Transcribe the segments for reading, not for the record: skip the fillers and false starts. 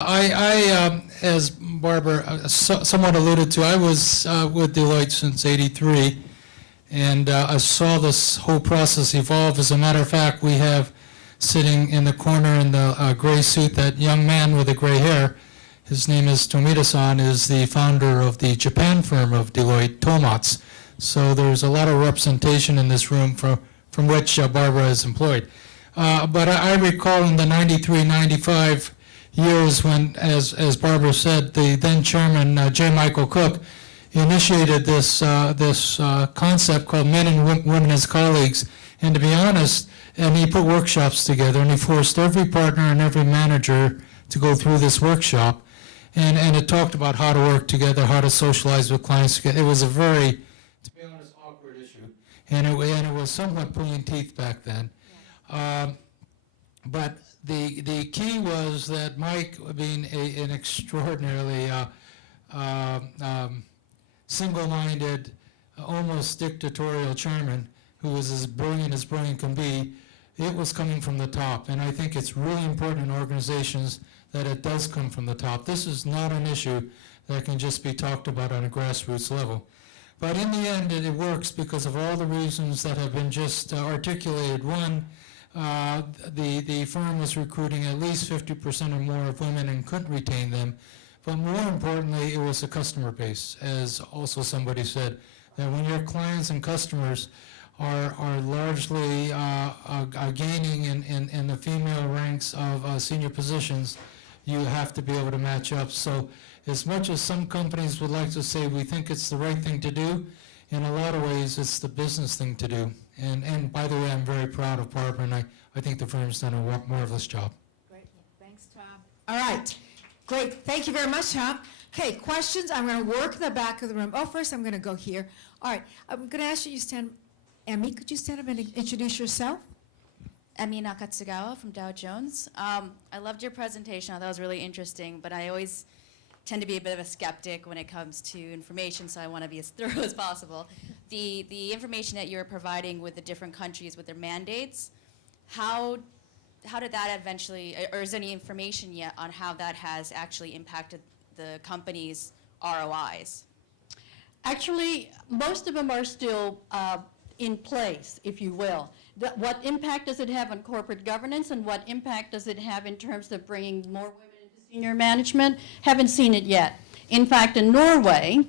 As Barbara somewhat alluded to, I was with Deloitte since '83, and I saw this whole process evolve. As a matter of fact, we have sitting in the corner in the gray suit, that young man with the gray hair. His name is Tomita-san, is the founder of the Japan firm of Deloitte, Tomats. So there's a lot of representation in this room from which Barbara is employed. But I recall in the 93, 95 years when, as Barbara said, the then chairman, J. Michael Cook, initiated this concept called Men and Women as Colleagues. And to be honest, and he put workshops together, and he forced every partner and every manager to go through this workshop. And it talked about how to work together, how to socialize with clients. It was a very, to be honest, awkward issue. And it was somewhat pulling teeth back then. But the key was that Mike, being an extraordinarily single-minded, almost dictatorial chairman, who was as brilliant can be, it was coming from the top. And I think it's really important in organizations that it does come from the top. This is not an issue that can just be talked about on a grassroots level. But in the end, it works because of all the reasons that have been just articulated. One, the firm was recruiting at least 50% or more of women and couldn't retain them. But more importantly, it was a customer base, as also somebody said, that when your clients and customers are largely gaining in the female ranks of senior positions, you have to be able to match up. So as much as some companies would like to say we think it's the right thing to do, in a lot of ways it's the business thing to do. And by the way, I'm very proud of Barbara, and I think the firm's done a marvelous job. Great. Thanks, Tom. All right. Great. Thank you very much, Tom. Okay, questions? I'm going to work in the back of the room. Oh, first I'm going to go here. All right. I'm going to ask you to stand. Emmy, could you stand up and introduce yourself? Emmy Nakatsugawa from Dow Jones. I loved your presentation. I thought it was really interesting, but I always tend to be a bit of a skeptic when it comes to information, so I want to be as thorough as possible. The information that you're providing with the different countries with their mandates, how did that eventually, or is there any information yet on how that has actually impacted the company's ROIs? Actually, most of them are still in place, if you will. What impact does it have on corporate governance, and what impact does it have in terms of bringing more women into senior management? Haven't seen it yet. In fact, in Norway,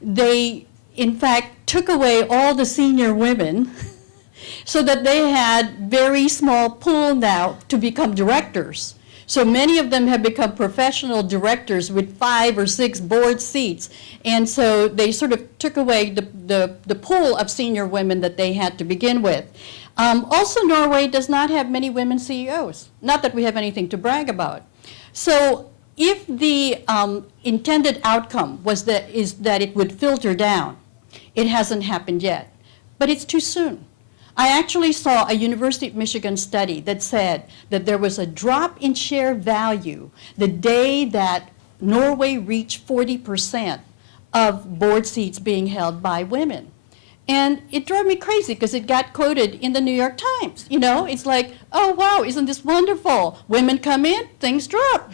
they in fact took away all the senior women so that they had very small pool now to become directors. So many of them have become professional directors with 5 or 6 board seats. And so they sort of took away the pool of senior women that they had to begin with. Also, Norway does not have many women CEOs. Not that we have anything to brag about. So if the intended outcome is that it would filter down, it hasn't happened yet. But it's too soon. I actually saw a University of Michigan study that said that there was a drop in share value the day that Norway reached 40% of board seats being held by women. And it drove me crazy because it got quoted in the New York Times. You know, it's like, oh, wow, isn't this wonderful? Women come in, things drop.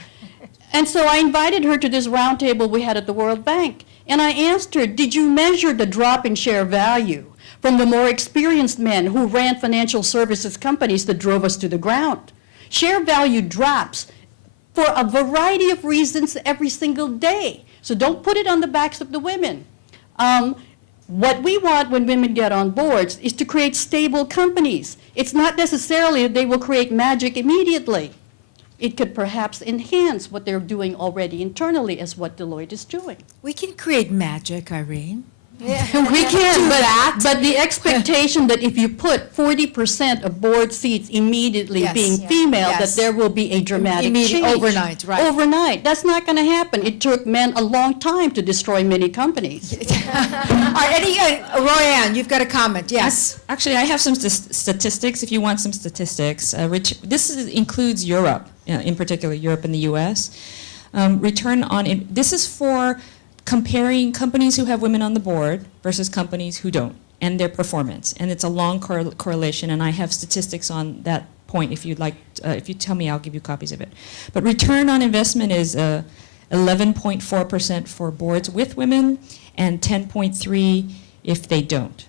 And so I invited her to this roundtable we had at the World Bank. And I asked her, did you measure the drop in share value from the more experienced men who ran financial services companies that drove us to the ground? Share value drops for a variety of reasons every single day. So don't put it on the backs of the women. What we want when women get on boards is to create stable companies. It's not necessarily that they will create magic immediately. It could perhaps enhance what they're doing already internally, as what Deloitte is doing. We can create magic, Irene. Yeah. We can, but the expectation that if you put 40% of board seats immediately being female, that there will be a dramatic change. Overnight, right. Overnight. That's not going to happen. It took men a long time to destroy many companies. Royanne, you've got a comment. Yes. Actually, I have some statistics, if you want some statistics. This includes Europe, in particular Europe and the US. This is for comparing companies who have women on the board versus companies who don't, and their performance. And it's a long correlation, and I have statistics on that point. If you'd like, if you tell me, I'll give you copies of it. But return on investment is 11.4% for boards with women and 10.3% if they don't.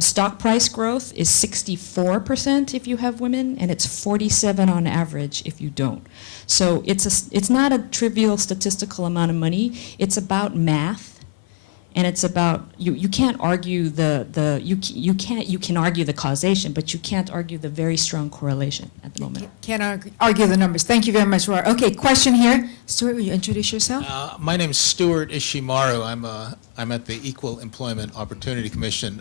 Stock price growth is 64% if you have women, and it's 47 on average if you don't. So it's not a trivial statistical amount of money. It's about math, and it's about you can't argue you can argue the causation, but you can't argue the very strong correlation at the moment. Can't argue the numbers. Thank you very much, Laura. Okay, question here. Stuart, will you introduce yourself? My name is Stuart Ishimaru. I'm at the Equal Employment Opportunity Commission.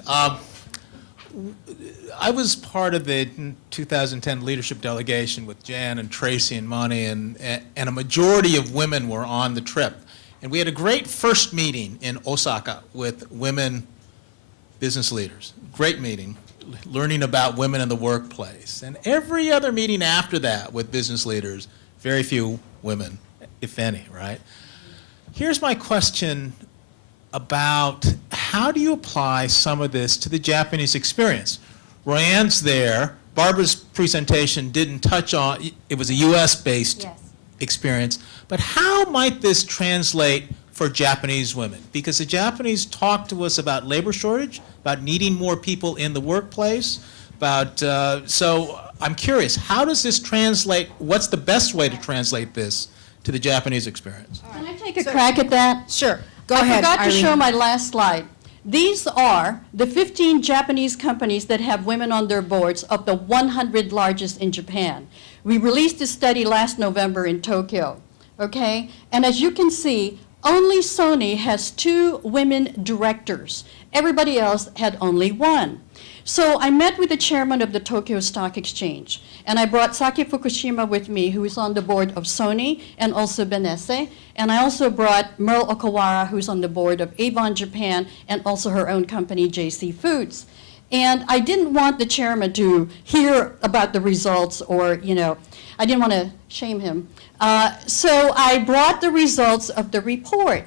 I was part of the 2010 leadership delegation with Jan and Tracy and Monty, and a majority of women were on the trip. And we had a great first meeting in Osaka with women business leaders. Great meeting, learning about women in the workplace. And every other meeting after that with business leaders, very few women, if any, right? Here's my question about how do you apply some of this to the Japanese experience? Royanne's there. Barbara's presentation didn't touch on, it was a US-based experience, but how might this translate for Japanese women? Because the Japanese talked to us about labor shortage, about needing more people in the workplace, so I'm curious, how does this translate, what's the best way to translate this to the Japanese experience? Can I take a crack at that? Sure. Go I ahead, forgot to Irene. show my last slide. These are the 15 Japanese companies that have women on their boards of the 100 largest in Japan. We released this study last November in Tokyo, okay? And as you can see, only Sony has 2 women directors. Everybody else had only 1. So I met with the chairman of the Tokyo Stock Exchange, and I brought Saki Fukushima with me, who is on the board of Sony and also Benesse, and I also brought Merle Okawara, who's on the board of Avon Japan and also her own company, JC Foods. And I didn't want the chairman to hear about the results or, I didn't want to shame him. So I brought the results of the report.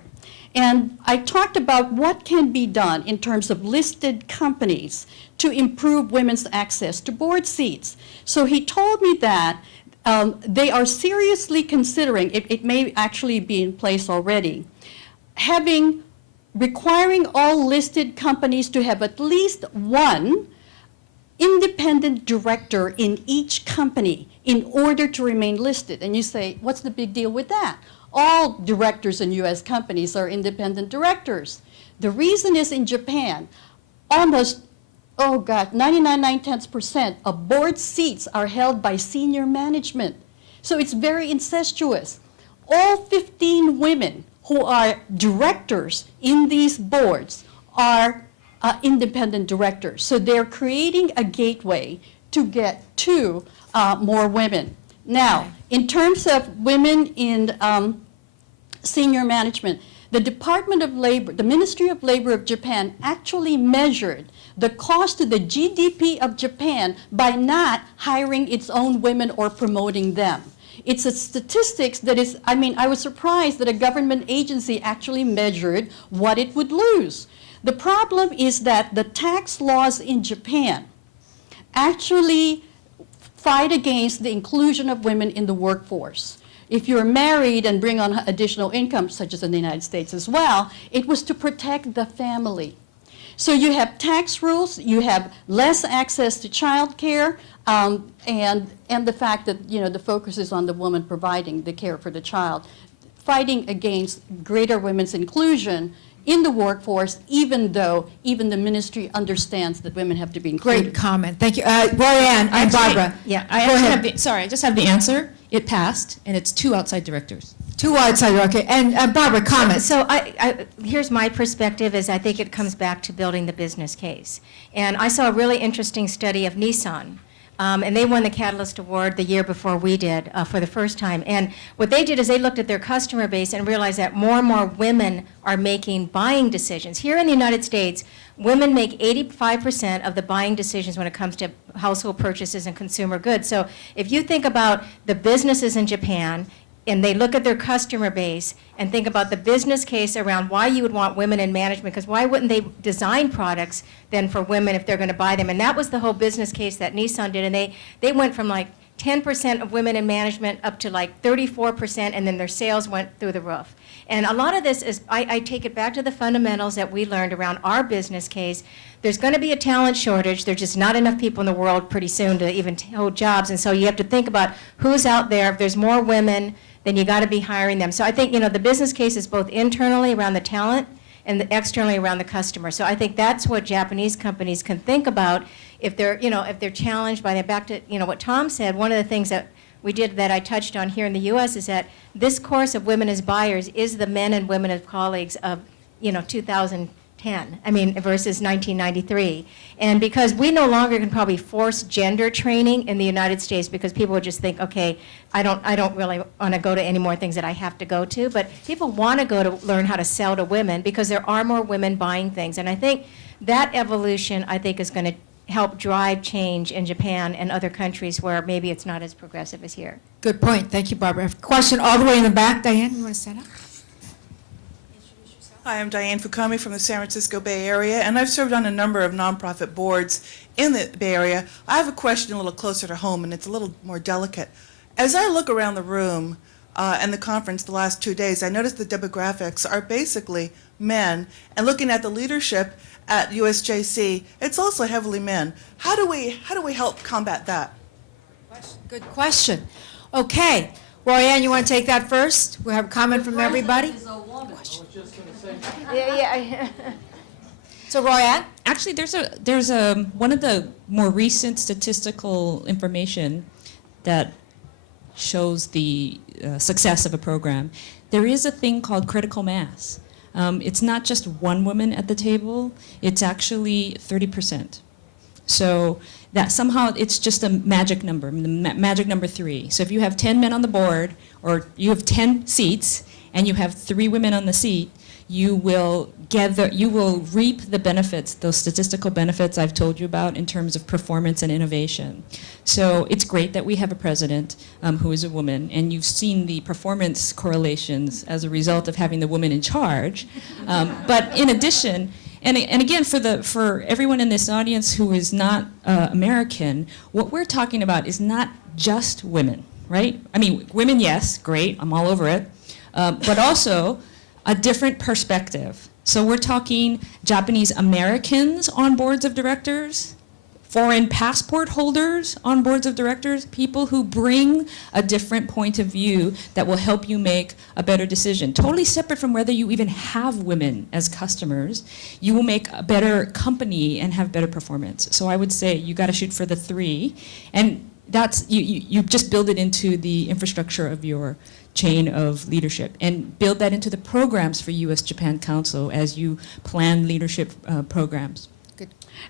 And I talked about what can be done in terms of listed companies to improve women's access to board seats. So he told me that they are seriously considering, it may actually be in place already, requiring all listed companies to have at least 1 independent director in each company in order to remain listed. And you say, what's the big deal with that? All directors in US companies are independent directors. The reason is in Japan, almost, 99.9% of board seats are held by senior management. So it's very incestuous. All 15 women who are directors in these boards are independent directors. So they're creating a gateway to get to more women. Now, in terms of women in senior management, the Department of Labor, the Ministry of Labor of Japan actually measured the cost to the GDP of Japan by not hiring its own women or promoting them. It's a statistics that is, I was surprised that a government agency actually measured what it would lose. The problem is that the tax laws in Japan actually fight against the inclusion of women in the workforce. If you're married and bring on additional income, such as in the United States as well, it was to protect the family. So you have tax rules, you have less access to child care, and the fact that the focus is on the woman providing the care for the child, fighting against greater women's inclusion in the workforce, even though even the ministry understands that women have to be included. Great comment. Thank you. Royanne and Barbara. Yeah, Go ahead. I just have the answer. It passed, and it's 2 outside directors. 2 outside, okay. And Barbara, comment. So here's my perspective is I think it comes back to building the business case. And I saw a really interesting study of Nissan. And they won the Catalyst Award the year before we did for the first time. And what they did is they looked at their customer base and realized that more and more women are making buying decisions. Here in the United States, women make 85% of the buying decisions when it comes to household purchases and consumer goods. So if you think about the businesses in Japan, and they look at their customer base and think about the business case around why you would want women in management, because why wouldn't they design products then for women if they're going to buy them? And that was the whole business case that Nissan did, and they went from like 10% of women in management up to like 34%, and then their sales went through the roof. And a lot of this is, I take it back to the fundamentals that we learned around our business case. There's going to be a talent shortage. There's just not enough people in the world pretty soon to even hold jobs. And so you have to think about who's out there. If there's more women, then you got to be hiring them. So I think, the business case is both internally around the talent and externally around the customer. So I think that's what Japanese companies can think about if they're, if they're challenged by back to, what Tom said. One of the things that we did that I touched on here in the U.S. is that this course of Women as Buyers is the men and women as colleagues of, 2010, versus 1993. And because we no longer can probably force gender training in the United States because people would just think, okay, I don't really want to go to any more things that I have to go to, but people want to go to learn how to sell to women because there are more women buying things. And I think that evolution, is going to help drive change in Japan and other countries where maybe it's not as progressive as here. Good point. Thank you, Barbara. Question all the way in the back. Diane, you want to stand up? Hi, I'm Diane Fukami from the San Francisco Bay Area, and I've served on a number of nonprofit boards in the Bay Area. I have a question a little closer to home, and it's a little more delicate. As I look around the room and the conference the last 2 days, I noticed the demographics are basically men, and looking at the leadership at USJC, it's also heavily men. How do we help combat that? Good question. Okay. Royanne, you want to take that first? We'll have a comment from everybody. Yeah. So Royanne? Actually, there's a one of the more recent statistical information that shows the success of a program. There is a thing called critical mass. It's not just one woman at the table, it's actually 30%. So that somehow it's just a magic number, the magic number 3. So if you have 10 men on the board, or you have 10 seats, and you have 3 women on the seat, you will reap the benefits, those statistical benefits I've told you about in terms of performance and innovation. So it's great that we have a president who is a woman, and you've seen the performance correlations as a result of having the woman in charge. But in addition, and again, for everyone in this audience who is not American, what we're talking about is not just women, right? Women, yes, great, I'm all over it, but also a different perspective. So we're talking Japanese Americans on boards of directors, foreign passport holders on boards of directors, people who bring a different point of view that will help you make a better decision. Totally separate from whether you even have women as customers, you will make a better company and have better performance. So I would say you got to shoot for the 3, and that's you just build it into the infrastructure of your chain of leadership and build that into the programs for U.S.-Japan Council as you plan leadership programs.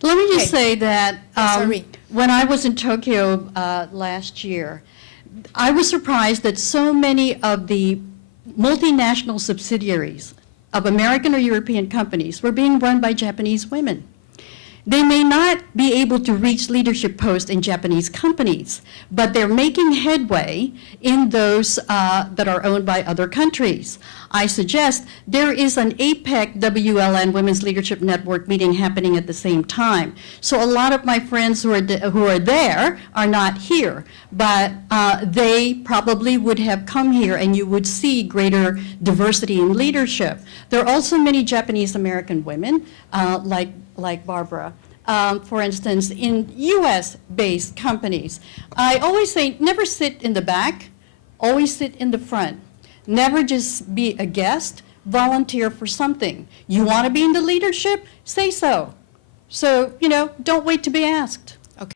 Let me just Okay. say that Sorry. when I was in Tokyo last year, I was surprised that so many of the multinational subsidiaries of American or European companies were being run by Japanese women. They may not be able to reach leadership posts in Japanese companies, but they're making headway in those that are owned by other countries. I suggest there is an APEC WLN Women's Leadership Network meeting happening at the same time. So a lot of my friends who are there are not here, but they probably would have come here, and you would see greater diversity in leadership. There are also many Japanese American women, like Barbara, for instance, in US-based companies. I always say, never sit in the back, always sit in the front. Never just be a guest, volunteer for something. You want to be in the leadership? Say so. So, don't wait to be asked.